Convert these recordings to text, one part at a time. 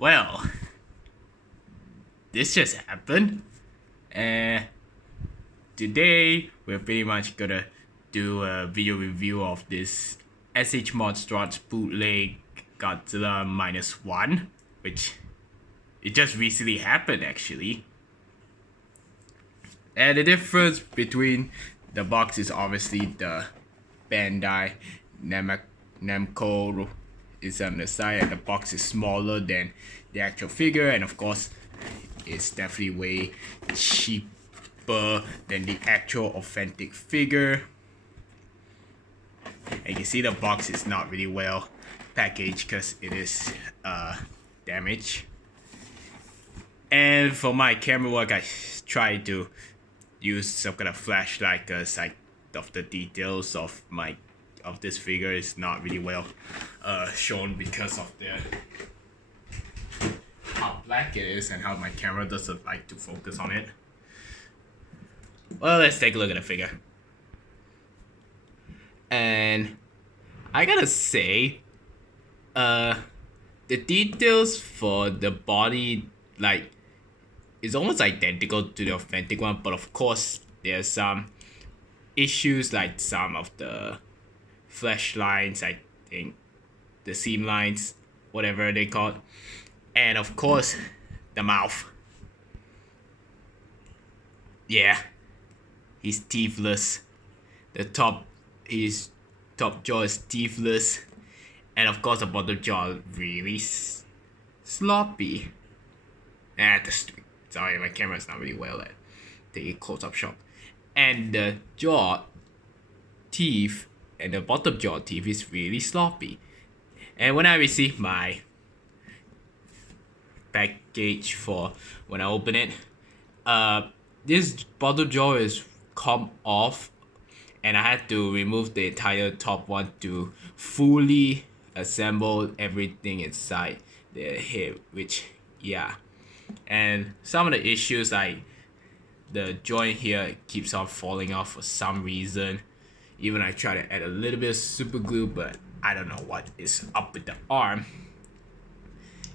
Well, this just happened, and today we're pretty much gonna do a video review of this Monsterarts Bootleg Godzilla -1, which it just recently happened actually. And the difference between the box is obviously the Bandai Namco is on the side, and the box is smaller than the actual figure, and of course it's definitely way cheaper than the actual authentic figure. And you can see the box is not really well packaged because it is damaged. And for my camera work, I tried to use some kind of flashlight because of the details of this figure is not really well shown because of how black it is and how my camera doesn't like to focus on it. Well, let's take a look at the figure. And I gotta say, the details for the body is almost identical to the authentic one, but of course there's some issues like some of the flesh lines, I think the seam lines, whatever they call it, and of course the mouth. Yeah, he's teethless. His top jaw is teethless, and of course the bottom jaw really sloppy. Sorry, my camera's not really well at taking close-up shot. And the jaw teeth and the bottom jaw teeth is really sloppy. And when I receive my package for when I open it, this bottom jaw is come off, and I had to remove the entire top one to fully assemble everything inside the head, which yeah. And some of the issues like the joint here keeps on falling off for some reason. Even I try to add a little bit of super glue, but I don't know what is up with the arm.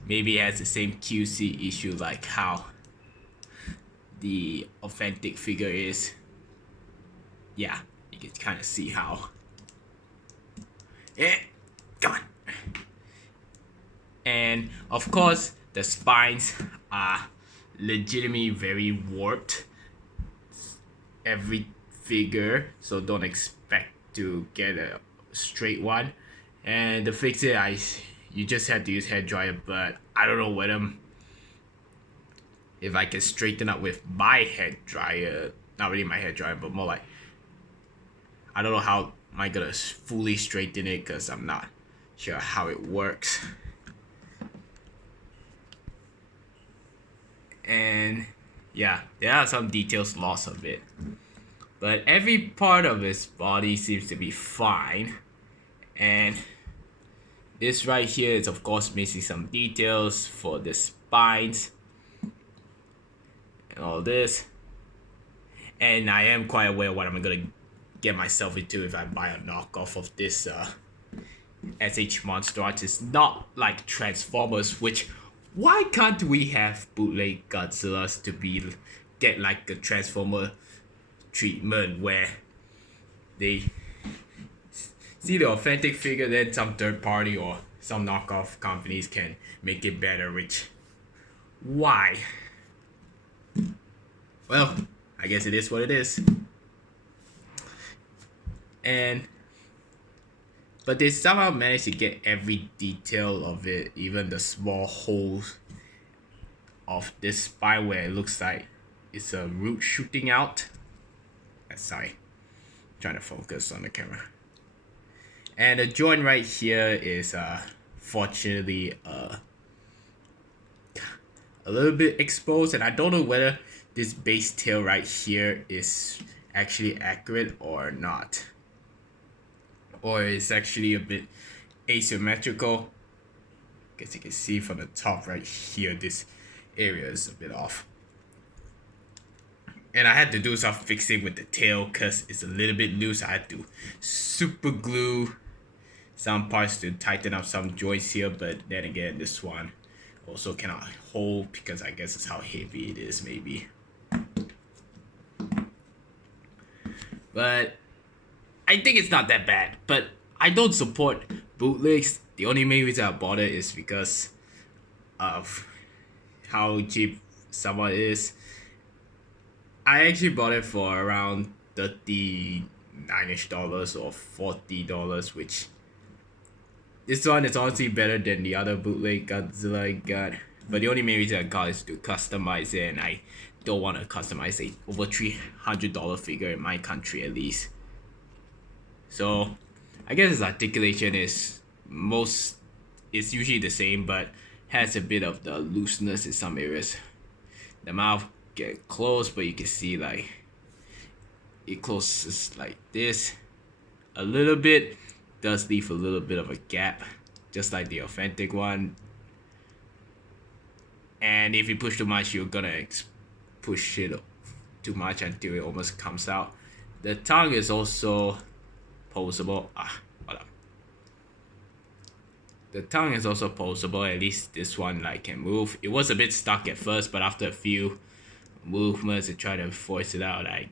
Maybe it has the same QC issue like how the authentic figure is. Yeah, you can kind of see how. Yeah, come on. And of course, the spines are legitimately very warped. Every figure, so don't expect to get a straight one. And to fix it, you just have to use hair dryer, but I don't know whether if I can straighten up with my hair dryer. Not really my hair dryer, but more like I don't know how am I gonna fully straighten it because I'm not sure how it works. And yeah, there are some details lost of it, but every part of his body seems to be fine. And this right here is of course missing some details for the spines and all this. And I am quite aware what I'm gonna get myself into if I buy a knockoff of this Monsterarts. It's not like Transformers, which why can't we have bootleg Godzillas to get like a Transformer treatment where they see the authentic figure, then some third party or some knockoff companies can make it better, which why? Well, I guess it is what it is. But they somehow managed to get every detail of it, even the small holes of this spine where it looks like it's a root shooting out. Sorry, I'm trying to focus on the camera. And the joint right here is fortunately a little bit exposed, and I don't know whether this base tail right here is actually accurate or not, or it's actually a bit asymmetrical. Guess you can see from the top right here, this area is a bit off. And I had to do some fixing with the tail because it's a little bit loose. I had to super glue some parts to tighten up some joints here, but then again, this one also cannot hold because I guess it's how heavy it is maybe. But I think it's not that bad. But I don't support bootlegs. The only main reason I bought it is because of how cheap someone is. I actually bought it for around $39-ish or $40, which this one is honestly better than the other bootleg Godzilla I got. But the only main reason I got is to customize it, and I don't want to customize a over $300 figure in my country at least. So I guess its articulation is usually the same, but has a bit of the looseness in some areas. The mouth get closed, but you can see like it closes like this a little bit. Does leave a little bit of a gap, just like the authentic one. And if you push too much, you're gonna push it too much until it almost comes out. The tongue is also posable. Hold up. The tongue is also posable. At least this one like can move. It was a bit stuck at first, but after a few movements to try to force it out, like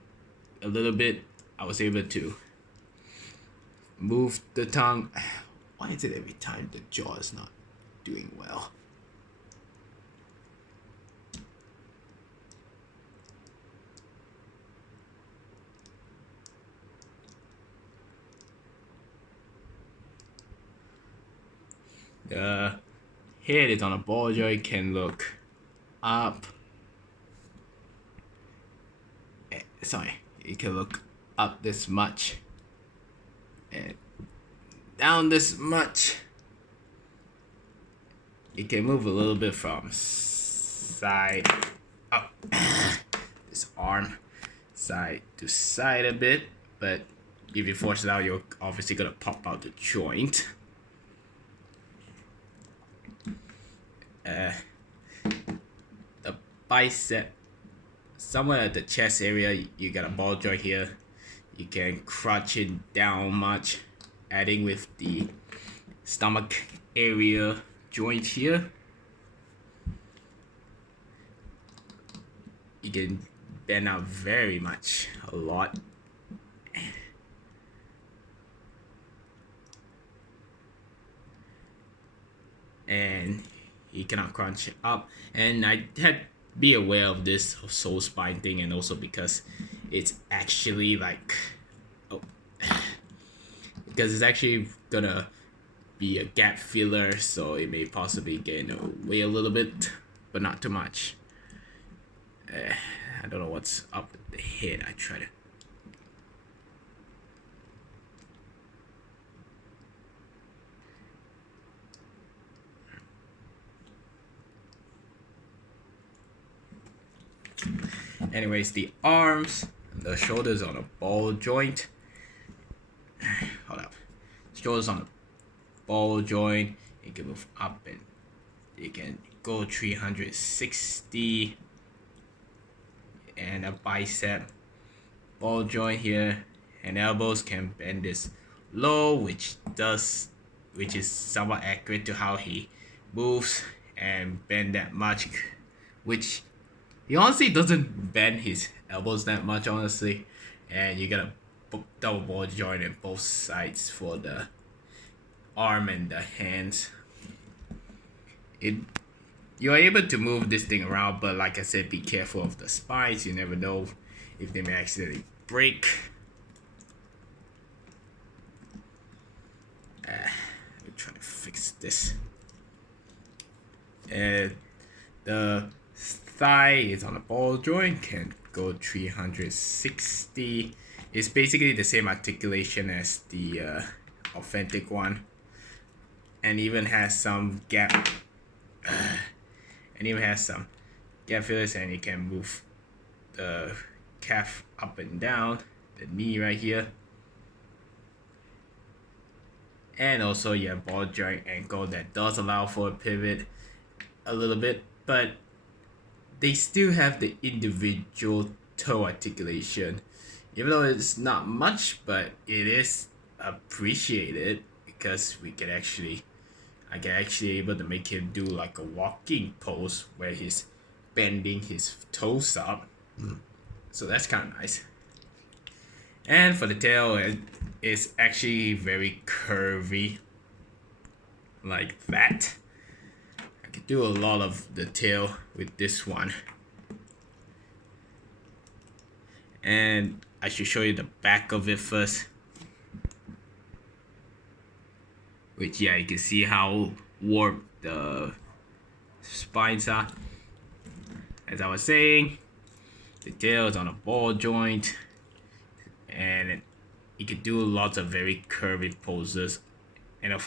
a little bit, I was able to move the tongue. Why is it every time the jaw is not doing well? The head is on a ball joint, can look up. Sorry, it can look up this much and down this much. It can move a little bit from side up, this arm side to side a bit, but if you force it out, you're obviously gonna pop out the joint. The bicep, somewhere at the chest area, you got a ball joint here. You can crunch it down much, adding with the stomach area joint here. You can bend out very much, a lot. And you cannot crunch it up. And I had be aware of this soul spine thing, and also because it's actually like because it's actually gonna be a gap filler, so it may possibly get in the way a little bit, but not too much. I don't know what's up with the head. I try to anyways, the arms, the shoulders on a ball joint. Hold up. Shoulders on a ball joint. It can move up and it can go 360. And a bicep ball joint here. And elbows can bend this low, which is somewhat accurate to how he moves and bend that much, which he honestly doesn't bend his elbows that much, honestly. And you got a double ball joint in both sides for the arm and the hands. You're able to move this thing around, but like I said, be careful of the spines. You never know if they may accidentally break. Let me try to fix this. And the thigh is on a ball joint, can go 360. It's basically the same articulation as the authentic one, and even has some gap fillers, and you can move the calf up and down, the knee right here, and also your ball joint ankle that does allow for a pivot a little bit, but they still have the individual toe articulation, even though it's not much, but it is appreciated because we can actually, I can actually able to make him do like a walking pose where he's bending his toes up. So that's kind of nice. And for the tail, it's actually very curvy, like that. I can do a lot of the tail with this one. And I should show you the back of it first. Which, yeah, you can see how warped the spines are. As I was saying, the tail is on a ball joint, and you can do lots of very curvy poses, and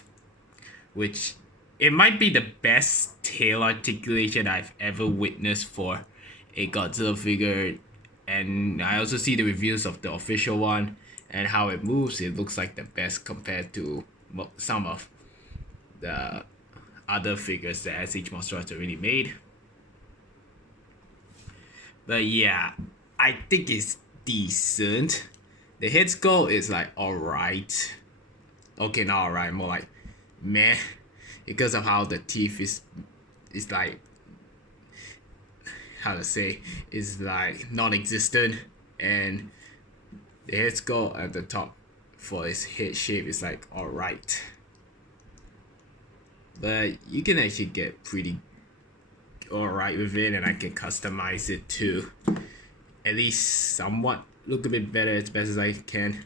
which it might be the best tail articulation I've ever witnessed for a Godzilla figure. And I also see the reviews of the official one and how it moves. It looks like the best compared to some of the other figures that SH Monsterarts already made. But yeah, I think it's decent. The head sculpt is like alright. Okay, not alright, more like meh. Because of how the teeth is like, how to say, is like non-existent, and the head sculpt at the top for its head shape is like alright. But you can actually get pretty alright with it, and I can customize it to at least somewhat look a bit better as best as I can.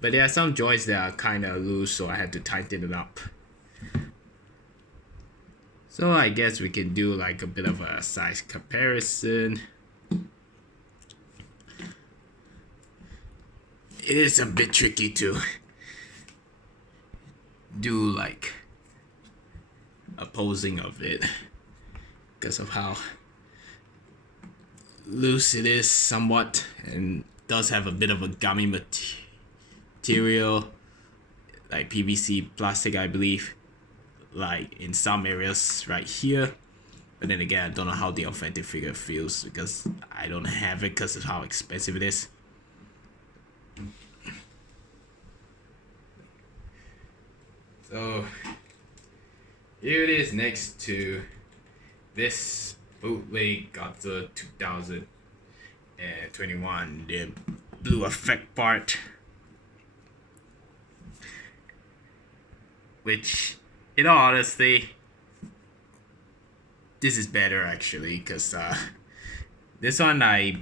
But there are some joints that are kind of loose, so I had to tighten it up. So I guess we can do like a bit of a size comparison. It is a bit tricky to do like a posing of it because of how loose it is somewhat, and does have a bit of a gummy material, like PVC plastic, I believe, like in some areas right here. But then again, I don't know how the authentic figure feels because I don't have it because of how expensive it is. So here it is next to this Bootleg Godzilla 2021, the blue effect part, which, in all honesty, this is better actually, because this one I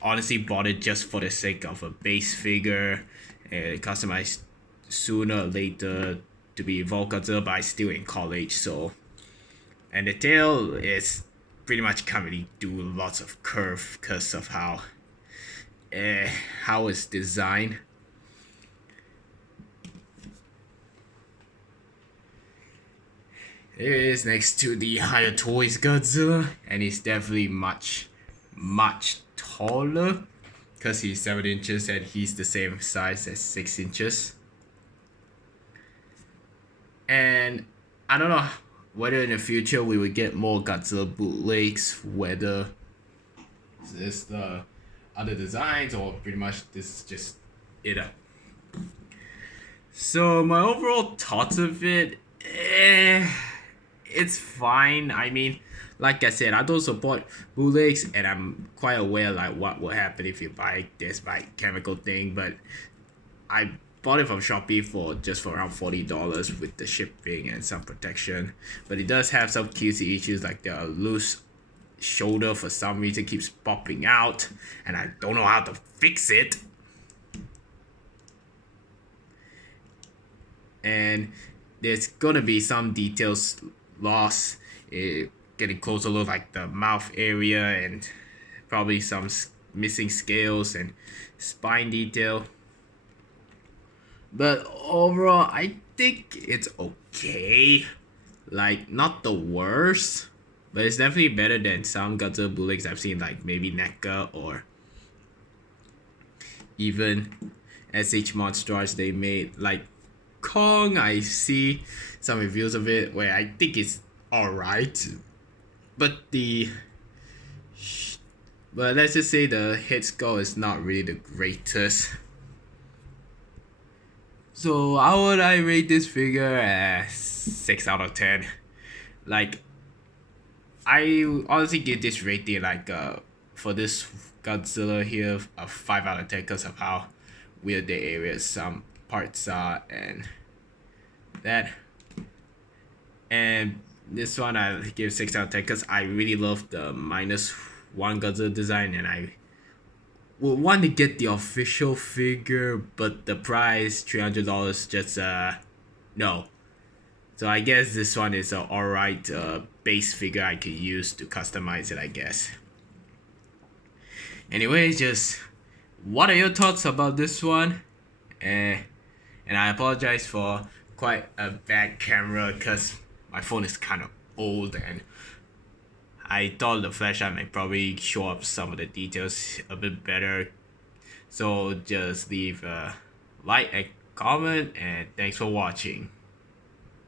honestly bought it just for the sake of a base figure and customized sooner or later to be Evolved Godzilla, but I still in college, so. And the tail is pretty much can't really do lots of curve because of how it's designed. Here it is next to the Higher Toys Godzilla, and he's definitely much taller because he's 7 inches and he's the same size as 6 inches. And I don't know whether in the future we would get more Godzilla bootlegs, whether this the other designs or pretty much this is just it up. So my overall thoughts of it, it's fine. I mean, like I said, I don't support bootlegs, and I'm quite aware like what will happen if you buy this chemical thing, but I bought it from Shopee for around $40 with the shipping and some protection. But it does have some cutesy issues, like the loose shoulder for some reason keeps popping out, and I don't know how to fix it. And there's gonna be some details lost, getting closer look like the mouth area, and probably some missing scales and spine detail. But overall, I think it's okay. Like, not the worst, but it's definitely better than some Godzilla bootlegs I've seen, like maybe NECA or even SH Monsterarts they made. Like Kong, I see some reviews of it where I think it's alright, but let's just say the head sculpt is not really the greatest. So how would I rate this figure? 6 out of 10. Like, I honestly give this rating like for this Godzilla here a 5 out of 10 because of how weird the areas some parts are and that. And this one I give 6 out of 10 because I really love the -1 Godzilla design, and I would want to get the official figure, but the price $300 just no. So I guess this one is a alright base figure I could use to customize it, I guess. Anyway, just what are your thoughts about this one? And I apologize for quite a bad camera because my phone is kind of old, and I thought the flashlight might probably show up some of the details a bit better. So just leave a like and comment, and thanks for watching.